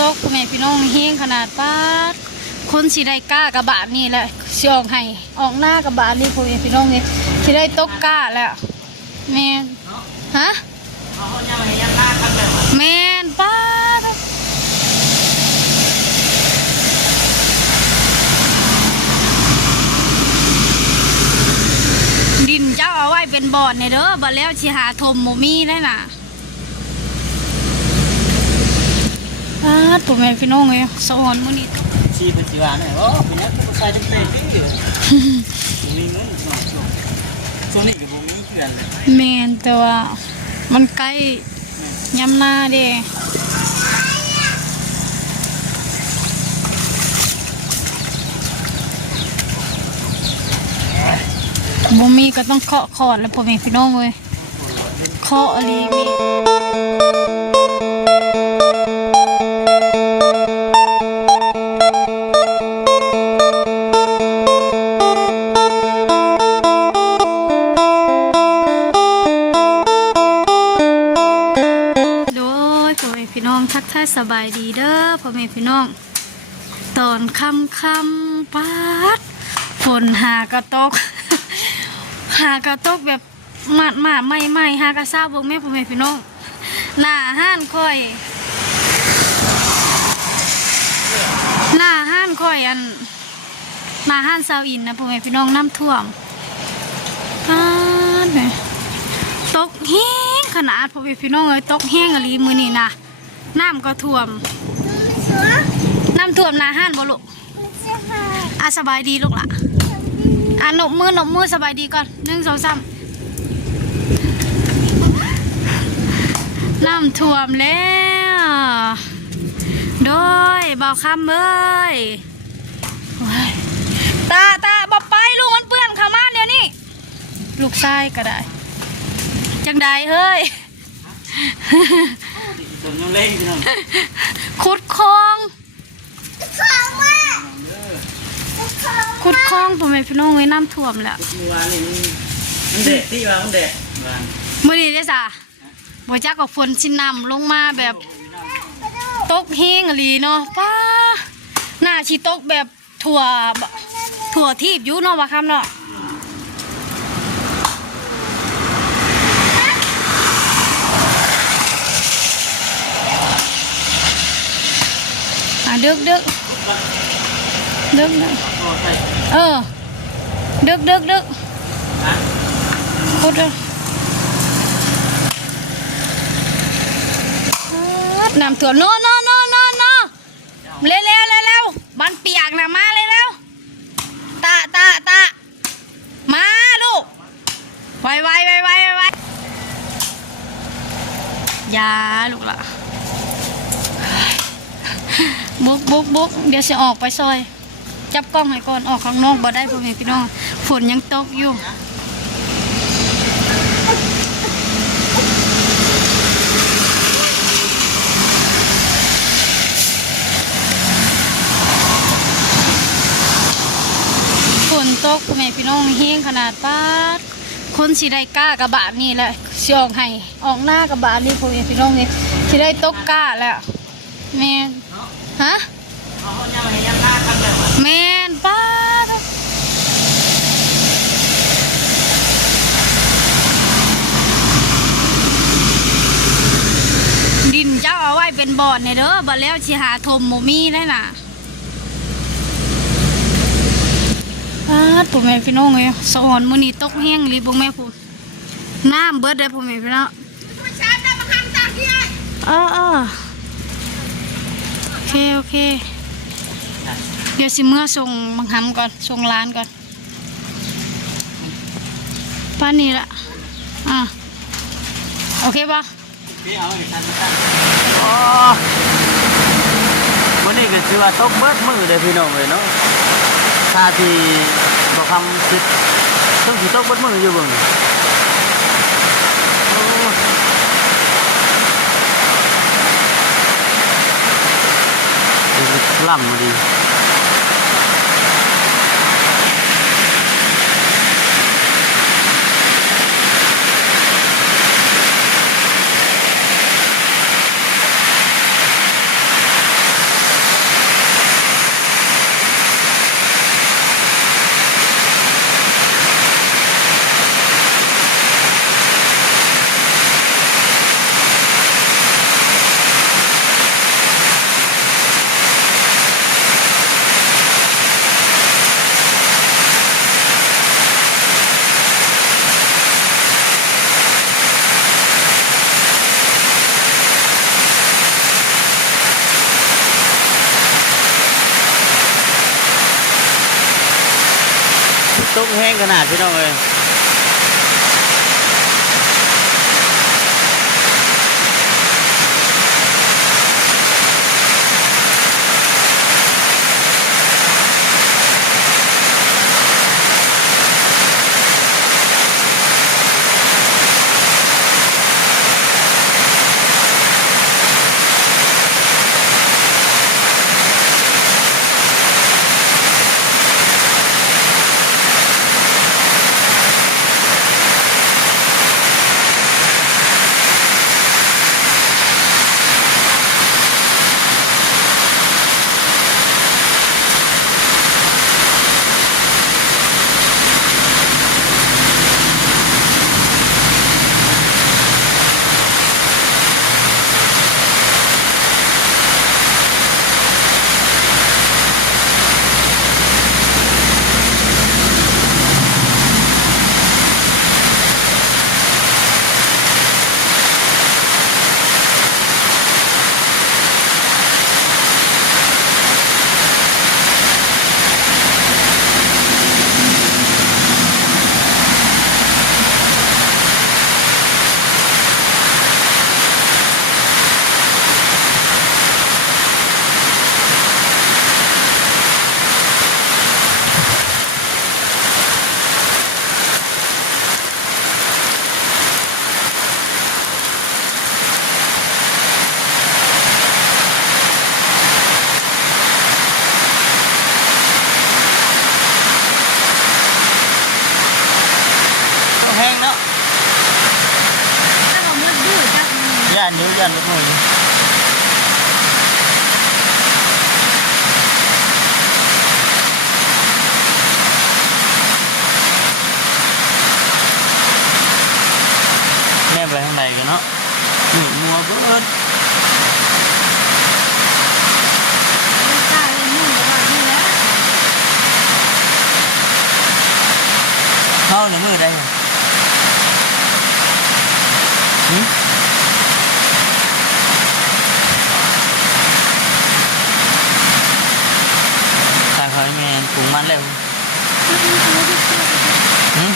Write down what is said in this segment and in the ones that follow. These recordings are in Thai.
ตกพ่อแม่พี่น้องเฮงขนาดป้าดคนสิได้กล้ากระบาดนี่แหละสิออกให้ออกหน้ากระบาดนี่พ่อแม่พี่น้องนี่สิได้ตกกล้าแล้วแม่นฮะแม่นป้าดดินเจ้าเอาไว้เป็นบ่อนในเด้อบ่แล้วสิหาทมบ่มีได้น่ะ ป้าดพ่อแม่พี่น้องเอ้ยสอนมื้อนี้ชีเป็นสีวานเนี่ยโอ้เป็นนักผู้ชายจำเป็นที่อยู่มีเงินหน่อยช่วงช่วงนี้กับผมมีเพื่อนเลยแมนแต่ว่ามันใกล้ย้ำหน้าเด้บ่มีก็ต้องเคาะคอร์ดแล้วพ่อแม่พี่น้องเว้ยเคาะอะไรมี สบายดีเด้อพ่อแม่พี่น้อง ตอนค่ำค่ำปาดฝนหากระตก หากระตกแบบหมาดมาไม่ไม่หากระซาบงแม่พ่อแม่พี่น้องหน้าห้านค่อยหน้าห้านค่อยอันหน้าห้านซาวอินนะพ่อแม่พี่น้องน้ำท่วมปาดตกแห้งขนาดพ่อแม่พี่น้องเอ้ยตกแห้งอะไรมือนี่นะ น้ำก็ท่วม น้ำท่วมหนาห้านบ่ลูกอะสบายดีลูกล่ะอะหนบมือหนบมือสบายดีก่อนหนึ่งสองสามน้ำท่วมแล้ว โดยเบาคำเอ้ยโอ้ยตาตาบอกไปลูกมันเปื้อนเข้ามาเดี๋ยวนี้ ลูกชายก็ได้ จังใดเฮ้ยส่ว นยังเล่นพี่น้องขุดคลองขุดคลองผมไม่พี่น้องไว้น้ำท่วมแล้วเมื่อวานนี่มันเด็ดที่ว่ามันเด็ดวานเมื่อนี้ได้จ้ะบ่จักกับฝนชินนำลงมาแบบตกเฮงอหลีเนาะป้าหน้าชีตกแบบถั่วบถั่วทีบอยู่เนาะว่าคำเนาะ ดึกดึกดึกดึกโอ้ใช่เออ ดึกดึกดึกฮะพุดดึกน้ำท่วโน่นโน่โน่โน่นโนเร็วเร็วเร็วเร็วบันเปียกนะมาเลยเร็วตาตาตามาลูกไวไวไวไวไวไวอยาลูกละ บุกบุกบุกเดี๋ยวจะออกไปซอย จับกล้องให้ก่อนออกข้างนอกบ่ได้พ่อแม่พี่น้อง ฝนยังตกอยู่ฝนตกพ่อแม่พี่น้องเฮงขนาดป้าดคนสิได้กล้ากระบาดนี่แหละสิออกให้ออกหน้ากระบาดนี่พ่อแม่พี่น้องนี่สิได้ตกกล้าแล้วแม่ ฮะเขายังให้ยังหน้ากันแบบว่าแม่นป้าดดินเจ้าเอาไว้เป็นบ่อนในเด้อบ่แล้วสิหาทมบ่มีได้น่ะป้าดพ่อแม่พี่น้องเอ้ยสอนมื้อนี้ตกแห้งอีหลีบ่แม่พูดน้ำเบิดได้อพ่อแม่พี่น้องเออเออโอ เคโอเค เดี๋ยวสิเมื่อส่งบังคับก่อนส่งร้านก่อนป้านนี้ละอะโอเคปะพี่เอาอีกทันทันอ๋อวันนี้ก็คือว่าตกเบิดมือเลยพี่น้องเลยเนาะถ้าที่บอกคำคิดต้องสิตกเบิดมืออยู่เบิ่งโอ้ดู ล่ำมาดี เอ้ยต้อ กมือย่านนิ้วย่านลูกมือแม่ไปทางใดกันเนาะหนีมัวเบิด ไม่กล้าเลยมุ่งกับว่านี่แหละ เข้าในมือได้ไหมหืมตายคอยแม่ปรุงมันแล้วหืม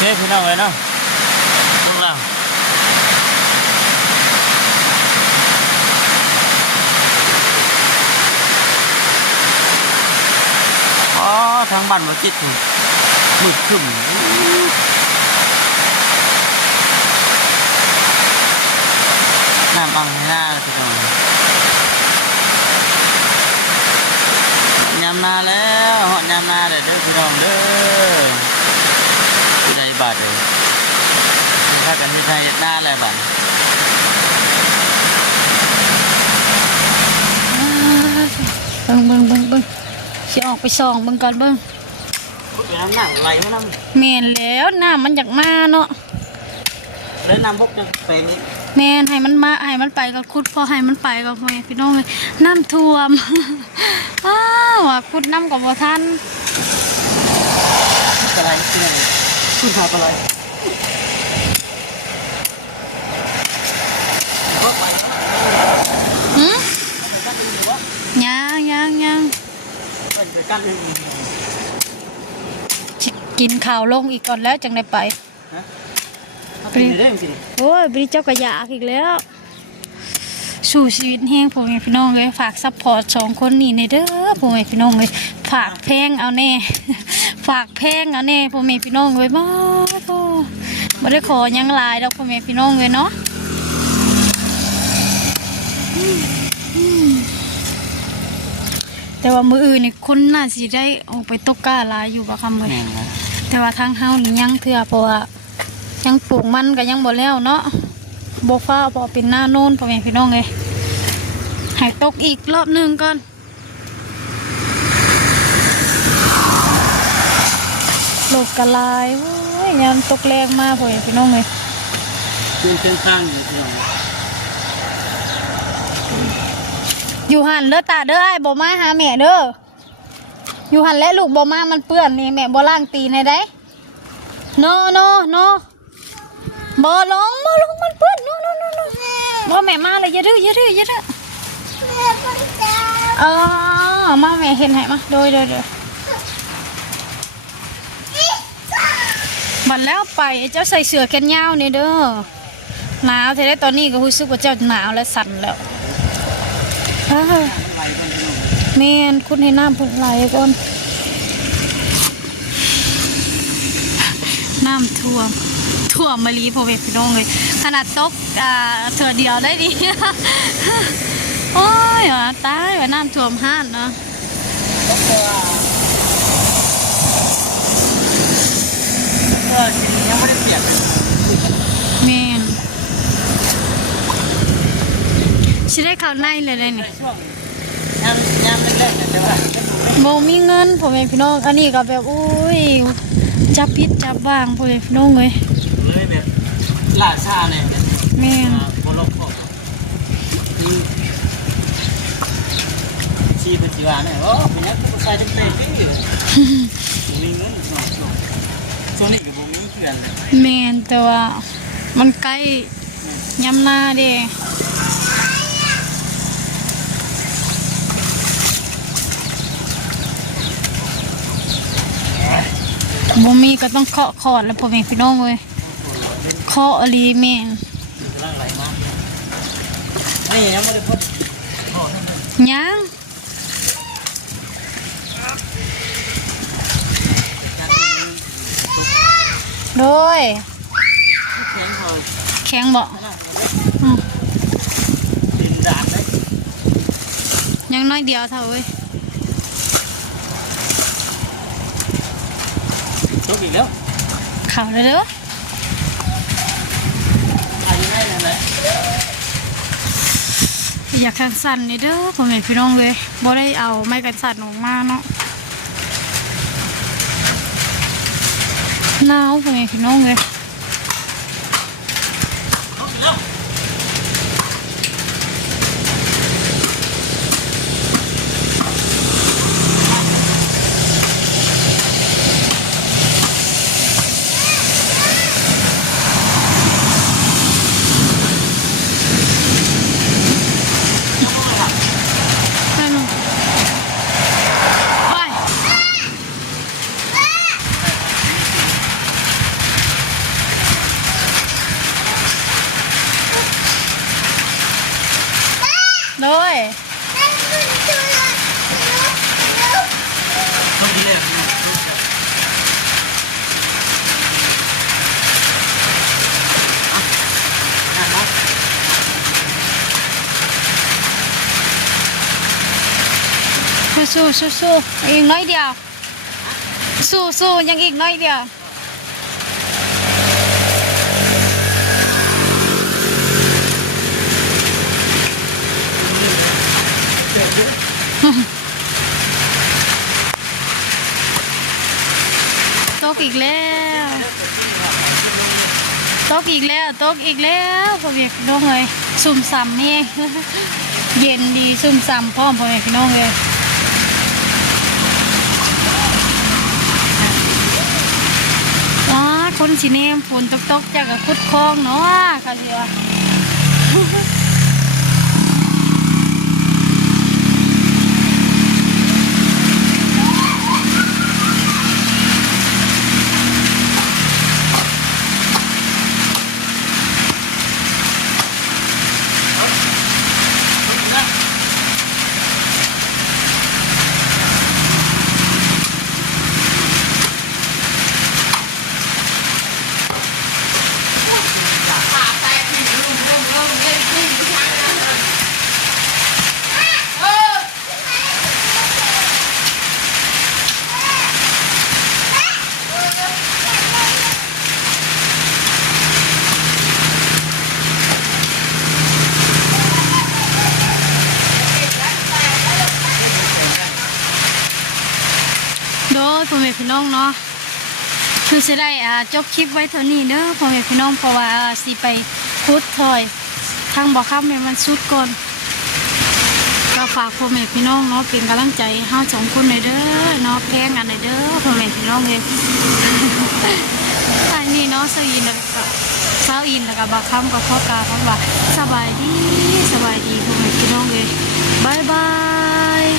นี่พี่น้องเลยเนาะน้องเราอ๋อทางบ้านมาจิตนี่มืดขึ้นำอังให้หน้าพี่น้องยามนาแล้วเหาะยามนาเลยเด้อพี่น้องเด้อ ที่ในบาทเลยถ้ากันที่ ในหน้าอะไรบ้างเบิ่งเบิ่งเบิ่งเบิ่งสิออกไปส่องเบิ่งก่อนเบิ่งเป็นน้ำหนักไหลมาน้แม่นแล้วน้ำมันอยากมาเนาะำแล้วน้ำพกจะเป็นนี่แม่นให้มันมาให้มันไปก็คุดพอให้มันไปก็พ่อแม่พี่น้องเลยน้ำท่วมอ้าวว่าคุดน้ำกับบ่ทันอะไรที่ไหนคุณทำอะไรก็ไป หืม ไปกันหรือว่า ยังยังยัง ไป กันหนึ่งสิกินข้าวลงอีกก่อนแล้วจังได้ไปไปเรื่องสิโอ้ยบริเจ้ากระยากอีกแล้ว สู่ชีวิตแห้งพ่อแม่พี่น้องเลยฝากซัพพอร์ตสองคนนี้ในเด้อพ่อแม่พี่น้องเลยฝากเพลงเอาแน่ ฝากเพลงเอาแน่พ่อแม่พี่น้องเลยบ้าโตไม่ได้ขอหยังหลายดอกพ่อแม่พี่น้องเลยเนาะอืมอืม แต่ว่ามืออื่นนี่คนน่าสิได้ออกไปตกกล้าหลายอยู่บ่คำเลยแม่งนะแต่ว่าทางเฮานี่ยังเถื่อเพราะว่ายังปลูกมันก็ยังบ่แล้วเนาะบ่ฟ้าเพอเป็นหน้าโน่นพ่อแม่พี่น้องเลยให้ตกอีกรอบหนึงก่อนโลกกะลายโอ้ยยามตกแรงมากพ่อแม่พี่น้องเลยขึ้นเครื่องข้างอยู่ที่ไหน อยู่หันเด้อตาเด้อไอ้บ่มาหาแม่เด้ออยู่หันและลูกบ่มามันเปื้อนนี่แม่บ่ล้างตีนให้ได้โนโนโนบ่ลงบ่ลงมันเปื้อนนู่นนู่นนู่นนู่นบ่แม่มาเลยอย่าดื้ออย่าดื้ออย่าดื้อเออมาแม่เห็นให้มาโดยโดยโดยบัดแล้วไปเจ้าใส่เสื้อแขนยาวนี่เด้อหนาวแท้ตอนนี้ก็รู้สึกว่าเจ้าหนาวและสั่นแล้ว เอ้อแม่นคุณให้น้ำพุ่นไหลก่อน น้ำท่วมท่วมมะลีพอเวทพี่น้องเลย ขนาดตกอ่าเถื่อเดียวได้ดี โอ้ยว่ะตายว่าน้ำท่วมห้านเนาะ เออทีนี้ยังไม่ได้เปลี่ยนเลย แม่นชิได้ ข่าวในเลยเลยนี่ช่วงยามยามแรกๆเนี่ยแต่ว่าโมมีเงินผมเองพี่น้อง อันนี้ก็แบบอุ้ยจับพิษจับบ้างผมเองพี่น้องเลยเลยแบบหลาชาเนี่ยแม่นบอลล็อกของชีเป็นจีวาเนี่ยโอ้เป็นยังผู้ชายจะเป็นยังอยู่มีเงินช่วงช่วงช่วนี้กับผมมีเพื่อนเลยแม่นแต่ว่ามันใกล้ยำหน้าเด้ บ่มีก็ต้องเคาะคอดแล้วพ่อแม่พี่น้องเลยเคาะอลีแม่งไม่ยังไม่ได้พบยังจากที่นี้โดยแข็งบ่ขนาดอืมดินดาดเลยยังน้อยเดียวเท่าเว้ย ตกอีกแล้วเข่าเลยเด้ออายุได้เลยแหละอยากกันสั่นนี่เด้อพ่อแม่พี่น้องเลยบ่ได้เอาไม้กันสั่นออกมาเนาะหนาวพ่อแม่พี่น้องเลย ตกอีกแล้ว นั่นน่ะไปเลย ตกอีกแล้วอะมา สู้สู้สู้อีกน้อยเดียว สู้สู้ยังอีกน้อยเดียวตกอีกแล้วตกอีกแล้วตกอีกแล้วพ่อแม่พี่น้องเลยซุ่มซ้ำนี่เย็นดีซุ่มซ้ำพร้อมพ่อแม่พี่น้องเลยว้ ชินสีเนมฝนตกตกๆจากกับคุดคลองเนาะค่ะสิวะ พ่อแม่พี่น้องเนาะคือจะได้อ่าจบคลิปไว้เท่านี้เด้อพ่อแม่พี่น้องเพราะว่าสิไปคุดถอยทางบ่อข้ามม่มันสุดก่อนก็ฝากพ่อแม่พี่น้องเนาะเป็นกำลังใจให้าสองคนหน่อยเด้อเนาะแพงกันหน่อยเด้อพ่อแม่พี่น้องเลยใช่นี่เนาะสวอินแล้วก็สาวอินแล้วก็บักคำกับพ่อกาคำว่าสบายดีสบายดีพ่อแม่พี่น้องเลยบายบาย